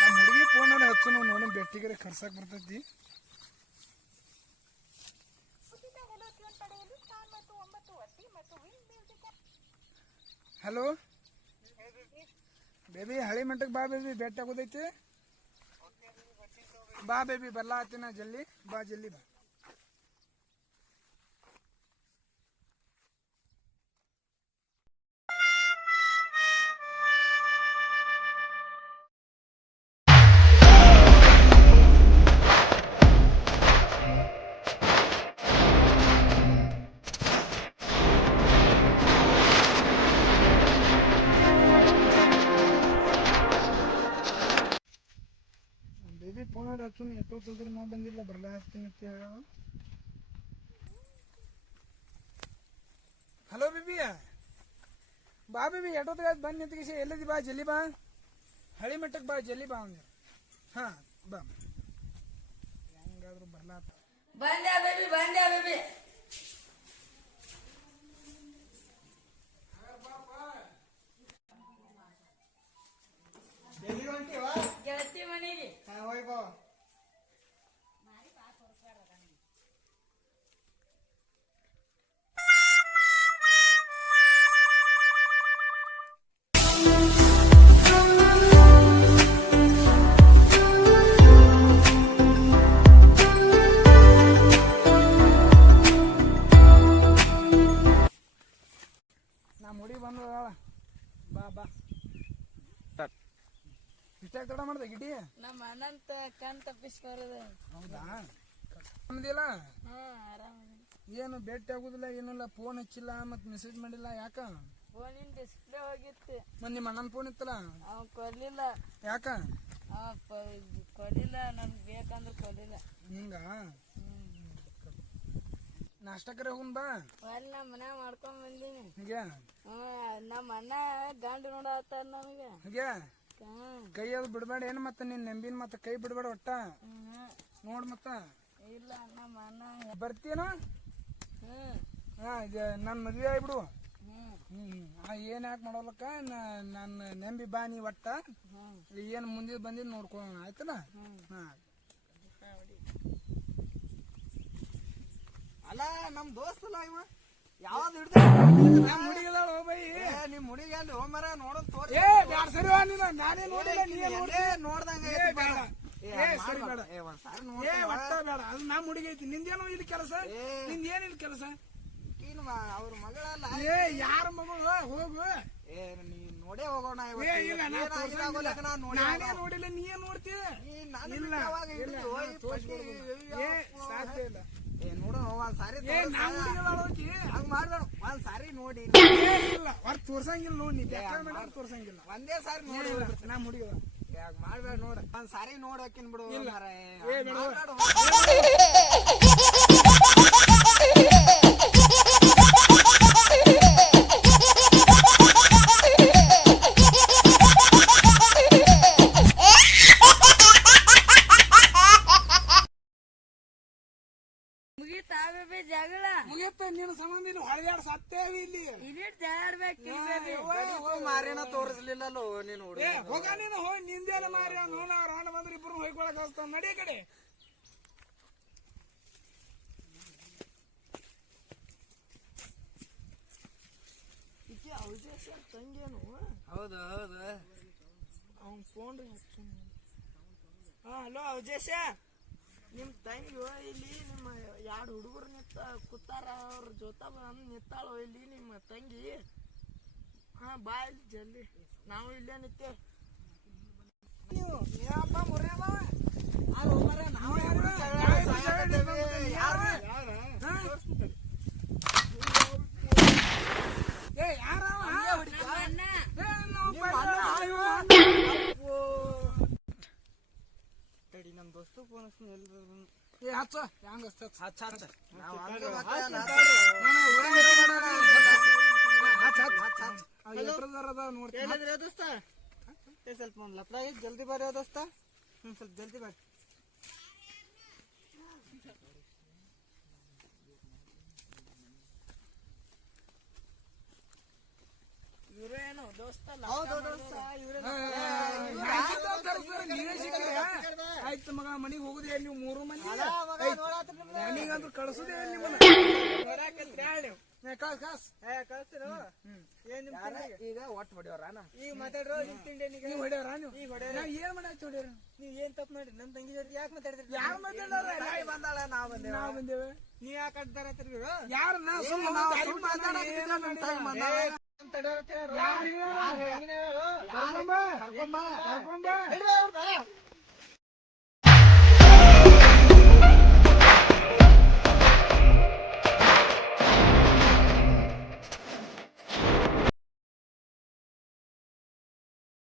ನಮ್ಮ ಹುಡುಗಿ ಫೋನಲ್ಲಿ ಹಚ್ಚು ನಾವು ನೋಡೋಣ ಬೆಟ್ಟಿಗೆ ಕರ್ಸಕ್ ಬರ್ತೈತಿ. ಹಲೋ ಬೇಬಿ ಹಳಿ ಮಟ್ಟಕ್ಕೆ ಬಾ ಬೇಬಿ ಬೆಟ್ಟ ಆಗೋದೈತಿ ಬಾ ಬೇಬಿ ಬರ್ಲಾ ಹತ್ತಿನ ಜಲ್ದಿ ಬಾ ಜಲ್ದಿ ಬಾ. ಬೇಬಿ ಫೋನಲ್ಲಿ ಹಚ್ಚು ಎಷ್ಟೊತ್ತಿದ್ರು ನಾ ಬಂದಿಲ್ಲ ಬರ್ಲಾ ಹಚ್ತೀನಿ ಅಂತ ಹೇಳ ಹಲೋ ಬೇಬಿ ಬಾ ಬೇಬಿ ಎಷ್ಟೊತ್ತಿಗೆ ಬಂದು ನಿಂತ್ಕಿಸಿ ಎಲ್ಲಿದಿ ಬಾ ಜಲ್ದಿ ಬಾ ಹಳಿ ಮಟ್ಟಕ್ಕೆ ಬಾ ಜಲ್ದಿ ಬಾ ಅವ್ನು ಹಾ ಬಾ ಹೆಂಗಾದ್ರು ಬರ್ಲಾ ಬಂದ್ಯಾ ಬೇಬಿ ಬಂದ್ಯಾ ಬೇಬಿ ತಡ ಮಾಡ್ದೆ ಗಿಡಿ ನಮ್ಮ ಅನಂತ ಕಣ್ ತಪ್ಪಿಸ್ಕೊರದ. ಹೌದಾ? ನಮ್ದಿಲ್ಲ ಹಾ ಆರಾಮ ಏನು ಭೇಟಿ ಆಗುದಿಲ್ಲ ಏನಿಲ್ಲ ಫೋನ್ ಹಚ್ಚಿಲ್ಲ ಮತ್ ಮೆಸೇಜ್ ಮಾಡಿಲ್ಲ ಯಾಕ? ಫೋನಿನ ಡಿಸ್ಪ್ಲೇ ಹೋಗಿತ್ತು. ಮತ್ ನಿಮ್ಮ ಅಣ್ಣನ ಫೋನ್ ಇತ್ತಲ್ಲ? ಅವ ಕೊಡ್ಲಿಲ್ಲ. ಯಾಕ? ಅವ ಕೊಡ್ಲಿಲ್ಲ ನನ್ಗೆ ಬೇಕಂದ್ರೆ ಕೊಡ್ಲಿಲ್ಲ. ಹಿಂಗ ನಾಷ್ಟಕರ ಹೋಗುನ್ ಬಾ. ಅಲ್ಲಿ ನಮ್ಮ ಮನ್ಯಾಗ ಮಾಡ್ಕೊಂಡ್ ಬಂದೀನಿ. ಹೀಗೆ? ನಮ್ಮ ಅಣ್ಣ ಗಂಡು ನೋಡತ್ತಾರ ನಮಗೆ. ಹೀಗೆ? ಕೈ ಅದು ಬಿಡಬೇಡ ಏನು ಮತ್ತ ನಿನ್ ನೆಂಬಿನ ಮತ್ತ ಕೈ ಬಿಡಬೇಡ ಒಟ್ಟ? ನೋಡ್ ಮತ್ತ. ಇಲ್ಲ ನಮ್ಮ ಅಣ್ಣ ಬರ್ತೀನ? ನನ್ ಹಾ ಇದು ನನ್ನ ಮದ್ವೆ ಆಗ್ಬಿಡು. ಹ್ಮ್. ಏನ್ ಯಾಕೆ ಮಾಡೋಲಕ್ಕ? ನನ್ನ ನೆಂಬಿ ಬಾ ನೀ ಒಟ್ಟ. ಏನ್ ಮುಂದೆ ಬಂದಿದ್ ನೋಡ್ಕೊಳ್ಳೋಣ ಆಯ್ತಲ್ಲ? ಹಾ. ಅಲ್ಲ ನಮ್ ದೋಸ್ತಲ್ಲ ಇವ. ಯಾವ್ದು ನಮ್ ಹೋಮರ ನೋಡೋದ್ ತೋರಿ ಏ ಬ್ಯಾಡ ಸರಿ ವಾ ನೀನು. ನಾನೇ ನೋಡಿಲ್ಲ ನೀನೇ ನೋಡ್ದಂಗ ಏ, ಬೇಡ. ಏ, ಸರಿ ಬೇಡ. ಏ ಒಟ್ಟ ಬೇಡ. ಅದು ನಮ್ಮ ಹುಡುಗಿ ಐತಿ ನಿಂದೇನೋ ಇಲ್ಲಿ ಕೆಲಸ. ನಿಂದ ಏನಿಲ್ಲ ಕೆಲಸ? ಅವ್ರ ಮಗಳಲ್ಲ. ಏ ಯಾರ ಮಗಳು? ಹೋಗು. ಏ ನೀ ನೋಡೇ ಹೋಗೋಣ ಏ ಇಲ್ಲ ನಾನೇ ನೋಡಿಲ್ಲ ನೀ ಏನ್ ನೋಡ್ತೀಯ ಇಲ್ಲ ಸಾಧ್ಯ ಇಲ್ಲ. ಏ ನೋಡು ಒಂದು ಸಾರಿ ಹುಡುಗಿದಾಳ ಮಾಡಬೇಡ. ಒಂದು ಮಾಡ್ಬೇಡ ನೋಡಿ. ಇಲ್ಲ ಹೊರ ತೋರ್ಸಂಗಿಲ್ಲ ನೋಡಿ ಮೇಡಮ್ ತೋರ್ಸಂಗಿಲ್ಲ. ಒಂದೇ ಸಾರಿ ನೋಡಿ. ನಾ ಮುಡಿಯೋ ಮಾಡ್ಬೇಡ ನೋಡ. ಒಂದ್ ಸಾರಿ ನೋಡಕಿನ್ ಬಿಡು ಇಲ್ಲ. ಬೇಬಿ ಜಗಳ. ಮುಗಿಯತ್ತ ನಿನ್ನ ಸಂಬಂಧ ಇಲ್ಲಿ ಹೊಡೆದಾಡ ಸತ್ತೇವಿ ಇಲ್ಲಿ. ಇಲ್ಲಿ ತೋರಿಸ್ಲಿಲ್ಲ ಮಾರಿನ ತೋರಿಸ್ಲಿಲ್ಲಲ್ಲೋ ನೀನು ಹೋಗ ನೀನು ಹೋಗಿ ನಿಂದೇನ ಮಾರಿ ನೋಡ ಅವ್ರ ಅಣ್ಣ ಬಂದ್ರೆ ಇಬ್ರು ಹೊಯ್ಕೊಳಕ್ ಹಸ್ತಾವ ನಡಿ ಕಡೆ. ತಂಗೇನು? ಹೌದು ಹೌದು. ಅವ್ನ್ ಫೋನ್ ಹಾ ಹಲೋ ಅವಜೇಶ ನಿಮ್ ತಂಗಿ ಇಲ್ಲಿ ನಿಮ್ಮ ಎರಡು ಹುಡುಗರು ನಿತ್ತ ಕೂತಾರ, ಅವ್ರ ಜೊತೆ ಬಂದು ನಿತ್ತಾಳೋ ಇಲ್ಲಿ ನಿಮ್ಮ ತಂಗಿ? ಹಾ, ಬಾ ಇಲ್ಲಿ ಜಲ್ದಿ. ನಾವು ಇಲ್ಲೇ ನಿಂತೇವೆ ನೀವು ಅಪ್ಪ ಮುರ್ಯಾಮ ಆ ಹೋಮರ? ನಾವು ಯಾರು ಜಗಳ ಸಾಯಕತ್ತೇವಿ? ಯಾರು? ಏ ಯಾರವ ನಮ್ಮ ಅಣ್ಣ ಏ ನಾವು ನಿಮ್ಮ ಅಣ್ಣ ಆಯ್ವ? ಅಪ್ಪೋ. ತಡಿ ನಮ್ ದೋಸ್ತು ಫೋನ್ ಹಚ್ತೀನಿ ಎಲ್ರು ಏ ಹಚ್ಚ ಹ್ಯಾಂಗ ಹಚ್ಚ ಹಚ್ಚ. ಹಚ್ಚ. ನೋಡ್ತೀನಿ ದೋಸ್ತ. ಏ ಸ್ವಲ್ಪ ಒಂದ್ ಲಪಡ ಜಲ್ದಿ ಬರ್ರಿ ದೋಸ್ತ. ಹ್ಮ್ ಸ್ವಲ್ಪ ಜಲ್ದಿ ಬರ್ರಿ ಇವ್ರೇನು ದೋಸ್ತ ಹೌದು ದೋಸ್ತ. ಇವ್ರೇ ನೀವೇ ಮಗ ಮನಿಗ್ ಹೋಗುದೇ ನೀವು ಮೂರು ಮಂದಿ ನನಗಂತೂ ಕಳ್ಸುದೇ ನಿಮ್ಮನ್ನ. ಕಳ್ಸ್ ಕಳ್ಸ್ ಏ ಕಳಿಸ್ತೀರ? ಏನ್ ನಿಮ್ ತಿಂಡಿಗೆ? ಈಗ ಒಟ್ ಹೊಡಿಯೋರ ನಮ್ ಈಗ ಮಾತಾಡ್ರೋ ನಿಮ್ ತಿಂಡಿ ಏನಿಗೆ? ನೀವ್ ಹೊಡ್ಯಾರ ನೀವು? ಈಗ ಹೊಡ್ಯಾರ. ನಾವ್ ಏನ್ ಮಾಡಾಯ್ತು ಹೊಡ್ಯಾರ ನೀವ್ ಏನ್ ತಪ್ಪು ಮಾಡಿ ನನ್ ತಂಗಿ ಜೊತೆ ಯಾಕೆ ಮಾತಾಡಿದ್ರಿ ಯಾರು ಮಾತಾಡಾರ ಬಂದಾಳ ನಾವ್ ಬಂದೇವ. ನಾವ್ ಬಂದೇವೆ. ನೀ ಯಾಕೆ ಯಾರು? ನಾ ನಮ್ ಬಂದಾಳ. ಕರ್ಕೊಂಬ.